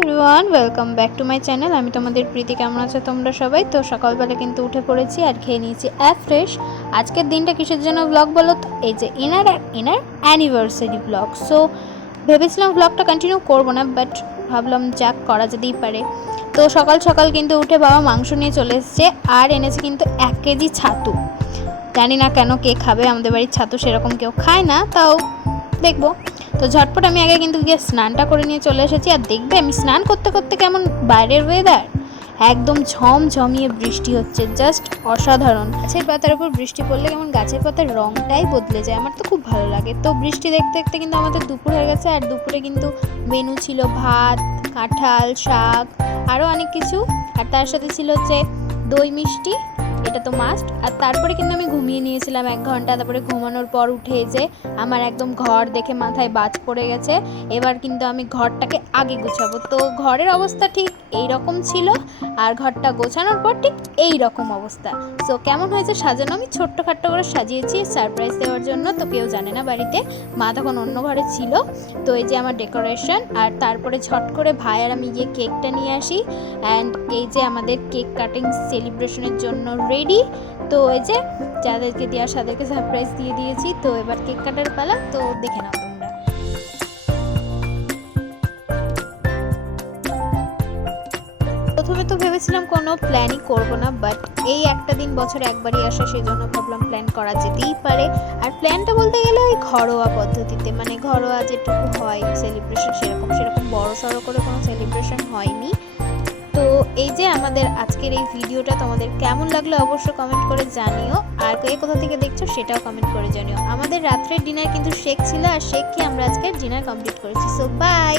Everyone, welcome back to my channel. আমি তোমাদের প্রীতি। কেমন আছো তোমরা সবাই? তো সকালবেলা কিন্তু উঠে পড়েছি আর খেয়ে নিয়েছি ফ্রেশ। আজকের দিনটা কিসের জন্য ব্লগ বলো তো? এই যে ইনার অ্যানিভার্সারি ব্লগ। সো ভেবেছিলাম ব্লগটা কন্টিনিউ করবো না, বাট ভাবলাম যাক, করা যেতেই পারে। তো সকাল সকাল কিন্তু উঠে বাবা মাংস নিয়ে চলে এসেছে আর এনেছে কিন্তু 1 কেজি ছাতু। জানি না কেন কে খাবে, আমাদের বাড়ির ছাতু সেরকম কেউ খায় না, তাও দেখবো। তো ঝটপট আমি আগে কিন্তু গিয়ে স্নানটা করে নিয়ে চলে এসেছি। আর দেখবে আমি স্নান করতে করতে কেমন বাইরের ওয়েদার, একদম ঝমঝমিয়ে বৃষ্টি হচ্ছে, জাস্ট অসাধারণ। গাছের পাতার উপর বৃষ্টি পড়লে কেমন গাছের পাতার রংটাই বদলে যায়, আমার তো খুব ভালো লাগে। তো বৃষ্টি দেখতে দেখতে কিন্তু আমাদের দুপুর হয়ে গেছে। আর দুপুরে কিন্তু মেনু ছিল ভাত, কাঁঠাল, শাক, আরও অনেক কিছু। আর তার সাথে ছিল হচ্ছে দই মিষ্টি, এটা তো মাস্ট। আর তারপরে কিন্তু আমি ঘুমিয়ে নিয়েছিলাম 1 ঘন্টা। তারপরে ঘুমানোর পর উঠে যে আমার একদম ঘর দেখে মাথায় বাজ পড়ে গেছে। এবার কিন্তু আমি ঘরটাকে আগে গুছাবো। তো ঘরের অবস্থা ঠিক এই রকম ছিল, আর ঘরটা গোছানোর পর ঠিক এই রকম অবস্থা। সো কেমন হয়েছে সাজানো, আমি ছোট্টখাট্টো করে সাজিয়েছি সারপ্রাইজ দেওয়ার জন্য। তো কেউ জানে না বাড়িতে, মা তখন অন্য ঘরে ছিল। তো এই যে আমার ডেকোরেশন। আর তারপরে ঝট করে ভাই আর আমি গিয়ে কেকটা নিয়ে আসি। অ্যান্ড এই যে আমাদের কেক কাটিং সেলিব্রেশনের জন্য রেডি। তো এই যে যাদেরকে দেওয়ার তাদেরকে সারপ্রাইজ দিয়ে দিয়েছি। তো এবার কেক কাটার পালা, তো দেখে নাও তোমরা। প্রথমে তো ভেবেছিলাম কোনো প্ল্যানই করব না, বাট এই একটা দিন বছরে একবারই আসে, সেজন্য ভাবলাম প্ল্যান করা যেতেই পারে। আর প্ল্যানটা বলতে গেলে ওই ঘরোয়া পদ্ধতিতে, মানে ঘরোয়া যেটুকু হয় সেলিব্রেশন, সেরকম বড় সড়ো করে কোনো সেলিব্রেশন হয়নি। তো এই যে আমাদের আজকের এই ভিডিওটা তোমাদের কেমন লাগলো অবশ্যই কমেন্ট করে জানিও। আর কে কোথা থেকে দেখছো সেটাও কমেন্ট করে জানিও। আমাদের রাত্রের ডিনার কিন্তু শেক ছিল, আর শেক খেয়ে আমরা আজকের ডিনার কমপ্লিট করেছি। So by.